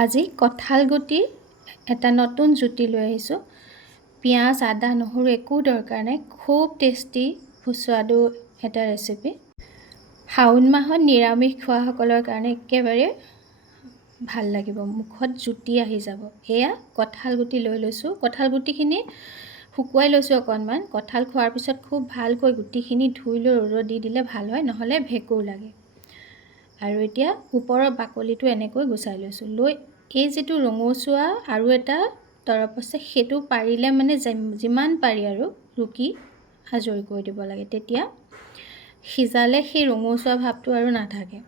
আজি কঁঠাল গুটিৰ এটা নতুন জুতি লৈ আহিছোঁ। পিঁয়াজ, আদা, নহৰু একো দৰকাৰ নাই। খুব টেষ্টি সুস্বাদু এটা ৰেচিপি। শাওণ মাহত নিৰামিষ খোৱাসকলৰ কাৰণে একেবাৰে ভাল লাগিব, মুখত জুতি আহি যাব। এয়া কঁঠাল গুটি লৈ লৈছোঁ। কঁঠাল গুটিখিনি শুকুৱাই লৈছোঁ অকণমান। কঁঠাল খোৱাৰ পিছত খুব ভালকৈ গুটিখিনি ধুই লৈ ৰ'দত দি দিলে ভাল হয়, নহ'লে ভেঁকুৰ লাগে। আৰু এতিয়া ওপৰৰ বাকলিটো এনেকৈ গুচাই লৈছোঁ। লৈ এই যিটো ৰঙচুৱা আৰু এটা তৰপ আছে, সেইটো পাৰিলে মানে যিমান পাৰি আৰু ৰুকি আজৰি কৰি দিব লাগে। তেতিয়া সিজালে সেই ৰঙচুৱা ভাৱটো আৰু নাথাকে।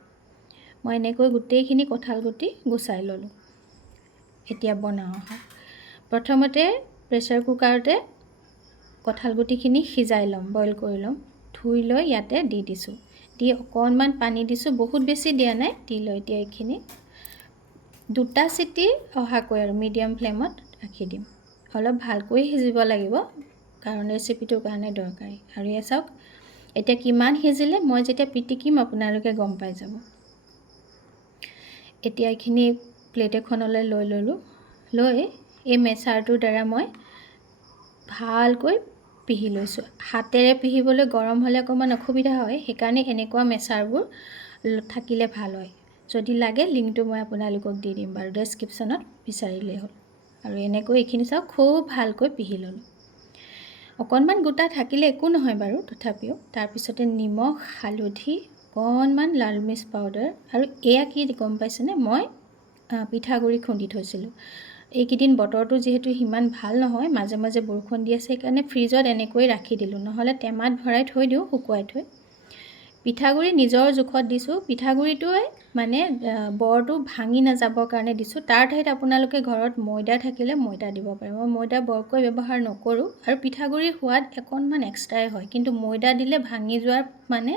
মই এনেকৈ গোটেইখিনি কঁঠাল গুটি গুচাই ল'লোঁ। এতিয়া বনাওঁ আহক। প্ৰথমতে প্ৰেছাৰ কুকাৰতে কঁঠাল গুটিখিনি সিজাই ল'ম, বইল কৰি ল'ম। ধুই লৈ ইয়াতে দি দিছোঁ। দি অকণমান পানী দিছোঁ, বহুত বেছি দিয়া নাই। দি লৈ এতিয়া এইখিনি 2টা চিটি অহাকৈ আৰু মিডিয়াম ফ্লেমত ৰাখি দিম। অলপ ভালকৈ সিজিব লাগিব, কাৰণ ৰেচিপিটোৰ কাৰণে দৰকাৰী। আৰু এয়া চাওক, এতিয়া কিমান সিজিলে মই যেতিয়া পিটিকিম আপোনালোকে গম পাই যাব। এতিয়া এইখিনি প্লেট এখনলৈ লৈ ল'লোঁ। লৈ এই মেচাৰটোৰ দ্বাৰা মই ভালকৈ পিহি লৈছোঁ। হাতেৰে পিহিবলৈ গৰম হ'লে অকণমান অসুবিধা হয়, সেইকাৰণে এনেকুৱা মেচাৰবোৰ থাকিলে ভাল হয়। যদি লাগে লিংকটো মই আপোনালোকক দি দিম বাৰু, ডেছক্ৰিপশ্যনত বিচাৰিলেই হ'ল। আৰু এনেকৈ এইখিনি চাওক, খুব ভালকৈ পিহি ল'লোঁ। অকণমান গোটা থাকিলে একো নহয় বাৰু, তথাপিও তাৰপিছতে নিমখ, হালধি, অকণমান লাল মিৰ্চ পাউডাৰ, আৰু এয়া কি গম পাইছেনে, মই পিঠাগুড়ি খুন্দি থৈছিলোঁ। এইকেইদিন বতৰটো যিহেতু সিমান ভাল নহয়, মাজে মাজে বৰষুণ দি আছে, সেইকাৰণে ফ্ৰিজত এনেকৈ ৰাখি দিলোঁ, নহ'লে টেমাত ভৰাই থৈ দিওঁ শুকুৱাই থৈ। পিঠাগুড়ি নিজৰ জোখত দিছোঁ। পিঠাগুড়িটোৱে মানে বৰটো ভাঙি নাযাবৰ কাৰণে দিছোঁ। তাৰ ঠাইত আপোনালোকে ঘৰত ময়দা থাকিলে ময়দা দিব পাৰে। মই ময়দা বৰকৈ ব্যৱহাৰ নকৰোঁ, আৰু পিঠাগুড়িৰ সোৱাদ অকণমান এক্সট্ৰাই হয়, কিন্তু ময়দা দিলে ভাঙি যোৱাৰ মানে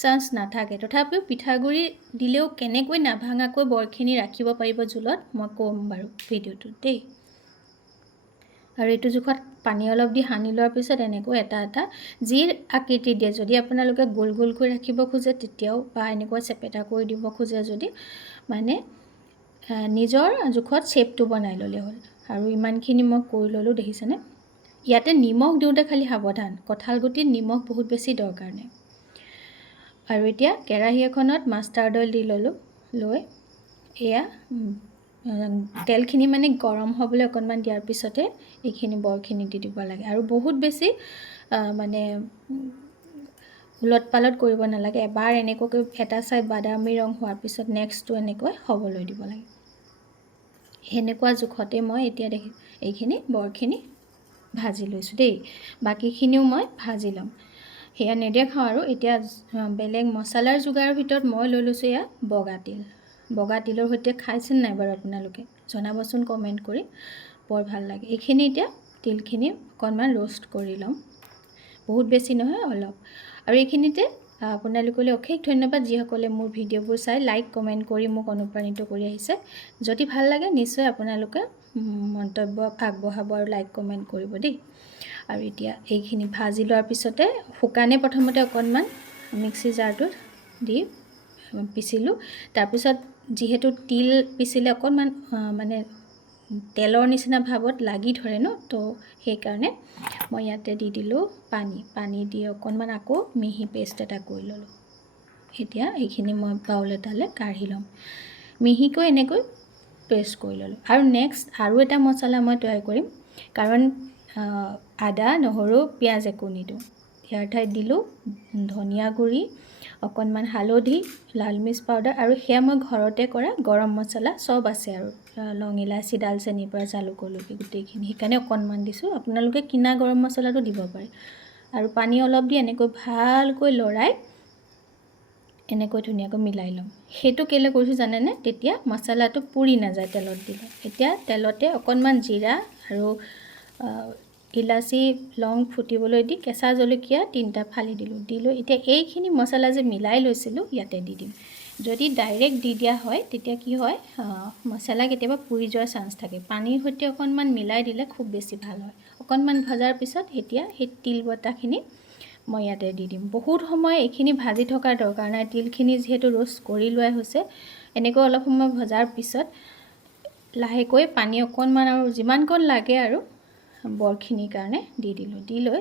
চান্স নাথাকে। তথাপিও পিঠাগুড়ি দিলেও কেনেকৈ নাভাঙাকৈ বৰখিনি ৰাখিব পাৰিব জোলত, মই ক'ম বাৰু ভিডিঅ'টোত দেই। আৰু এইটো জোখত পানী অলপ দি সানি লোৱাৰ পিছত এনেকৈ এটা এটা যি আকৃতি দিয়ে, যদি আপোনালোকে গোল গোলকৈ ৰাখিব খোজে তেতিয়াও, বা এনেকুৱা চেপেটা কৰি দিব খোজে যদি, মানে নিজৰ জোখত শ্বেপটো বনাই ল'লে হ'ল। আৰু ইমানখিনি মই কৰি ল'লোঁ, দেখিছেনে। ইয়াতে নিমখ দিওঁতে খালি সাৱধান, কঁঠাল গুটিত নিমখ বহুত বেছি দৰকাৰ নাই। আৰু এতিয়া কেৰাহী এখনত মাষ্টাৰ্ড অইল দি ল'লোঁ। লৈ এয়া তেলখিনি মানে গৰম হ'বলৈ অকণমান দিয়াৰ পিছতে এইখিনি বৰখিনি দি দিব লাগে। আৰু বহুত বেছি মানে উলট পালট কৰিব নালাগে। এবাৰ এনেকুৱাকৈ এটা চাইড বাদামী ৰং হোৱাৰ পিছত নেক্সটটো এনেকৈ হ'বলৈ দিব লাগে। সেনেকুৱা জোখতে মই এতিয়া এইখিনি বৰখিনি ভাজি লৈছোঁ দেই। বাকীখিনিও মই ভাজি ল'ম, সেয়া নেদেখাওঁ আৰু। এতিয়া বেলেগ মছলাৰ যোগাৰৰ ভিতৰত মই লৈ লৈছোঁ এয়া বগা তিল। বগা তিলৰ সৈতে খাইছেনে নাই বাৰু আপোনালোকে, জনাবচোন কমেণ্ট কৰি, বৰ ভাল লাগে। এইখিনি এতিয়া তিলখিনি অকণমান ৰ'ষ্ট কৰি ল'ম, বহুত বেছি নহয়, অলপ। আৰু এইখিনিতে আপোনালোকলৈ অশেষ ধন্যবাদ, যিসকলে মোৰ ভিডিঅ'বোৰ চাই লাইক কমেণ্ট কৰি মোক অনুপ্ৰাণিত কৰি আহিছে। যদি ভাল লাগে নিশ্চয় আপোনালোকে মন্তব্য আগবঢ়াব আৰু লাইক কমেণ্ট কৰিব দেই। আৰু এতিয়া এইখিনি ভাজি লোৱাৰ পিছতে শুকানে প্ৰথমতে অকণমান মিক্সি জাৰটোত দি পিচিলোঁ। তাৰপিছত যিহেতু তিল পিচিলে অকণমান মানে তেলৰ নিচিনা ভাৱত লাগি ধৰে ন, তো সেইকাৰণে মই ইয়াতে দি দিলোঁ পানী দি অকণমান আকৌ মিহি পেষ্ট এটা কৰি ল'লোঁ। এতিয়া এইখিনি মই বাউল এটালৈ কাঢ়ি ল'ম, মিহিকৈ এনেকৈ পেষ্ট কৰি ল'লোঁ। আৰু নেক্সট আৰু এটা মছলা মই তৈয়াৰ কৰিম, কাৰণ আদা, নহৰু, পিঁয়াজ একো নিদিওঁ। ইয়াৰ ঠাইত দিলোঁ ধনিয়া গুড়ি, অকণমান হালধি, লাল মিৰ্চ পাউডাৰ, আৰু সেয়া মই ঘৰতে কৰা গৰম মছলা চব আছে, আৰু লং ইলাচি, দালচেনিৰ পৰা জালুকলৈকে গোটেইখিনি, সেইকাৰণে অকণমান দিছোঁ। আপোনালোকে কিনা গৰম মছলাটো দিব পাৰে। আৰু পানী অলপ দি এনেকৈ ভালকৈ লৰাই এনেকৈ ধুনীয়াকৈ মিলাই ল'ম। সেইটো কেলৈ কৰিছোঁ জানেনে, তেতিয়া মছলাটো পুৰি নাযায় তেলত দিলে। এতিয়া তেলতে অকণমান জিৰা আৰু ইলাচি, লং ফুটিবলৈ দি কেঁচা জলকীয়া 3টা ফালি দিলোঁ। দি লৈ এতিয়া এইখিনি মছলা যে মিলাই লৈছিলোঁ ইয়াতে দি দিম। যদি ডাইৰেক্ট দি দিয়া হয় তেতিয়া কি হয়, মছলা কেতিয়াবা পুৰি যোৱাৰ চান্স থাকে। পানীৰ সৈতে অকণমান মিলাই দিলে খুব বেছি ভাল হয়। অকণমান ভজাৰ পিছত এতিয়া সেই তিল বটাখিনি মই ইয়াতে দি দিম। বহুত সময় এইখিনি ভাজি থকাৰ দৰকাৰ নাই, তিলখিনি যিহেতু ৰ'ষ্ট কৰি লোৱা হৈছে। এনেকৈ অলপ সময় ভজাৰ পিছত লাহেকৈ পানী অকণমান আৰু যিমানকণ লাগে আৰু বৰখিনিৰ কাৰণে দি দিলোঁ। দি লৈ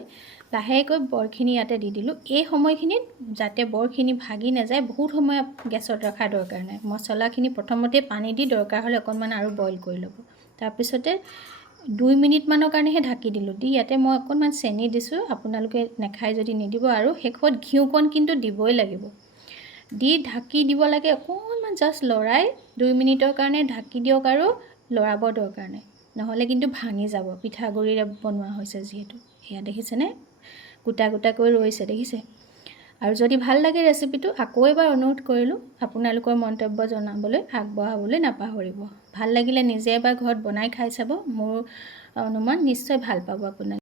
লাহেকৈ বৰখিনি ইয়াতে দি দিলোঁ। এই সময়খিনিত যাতে বৰখিনি ভাগি নাযায় বহুত সময় গেছত ৰখাৰ দৰকাৰ নাই। মছলাখিনি প্ৰথমতে পানী দি দৰকাৰ হ'লে অকণমান আৰু বইল কৰি ল'ব। তাৰপিছতে 2 মিনিটমানৰ কাৰণেহে ঢাকি দিলোঁ। দি ইয়াতে মই অকণমান চেনি দিছোঁ, আপোনালোকে নাখায় যদি নিদিব। আৰু শেষত ঘিউকণ কিন্তু দিবই লাগিব। দি ঢাকি দিব লাগে, অকণমান জাষ্ট লৰাই 2 মিনিটৰ কাৰণে ঢাকি দিয়ক আৰু লৰাব দৰকাৰ নাই, নহ'লে কিন্তু ভাঙি যাব। পিঠাগুড়িৰে বনোৱা হৈছে যিহেতু। সেয়া দেখিছেনে গোটা গোটাকৈ ৰৈছে, দেখিছে? আৰু যদি ভাল লাগে ৰেচিপিটো আকৌ এবাৰ অনুৰোধ কৰিলোঁ আপোনালোকৰ মন্তব্য জনাবলৈ, আগবঢ়াবলৈ নাপাহৰিব। ভাল লাগিলে নিজে এবাৰ ঘৰত বনাই খাই চাব। মোৰ অনুমান নিশ্চয় ভাল পাব আপোনালোকে।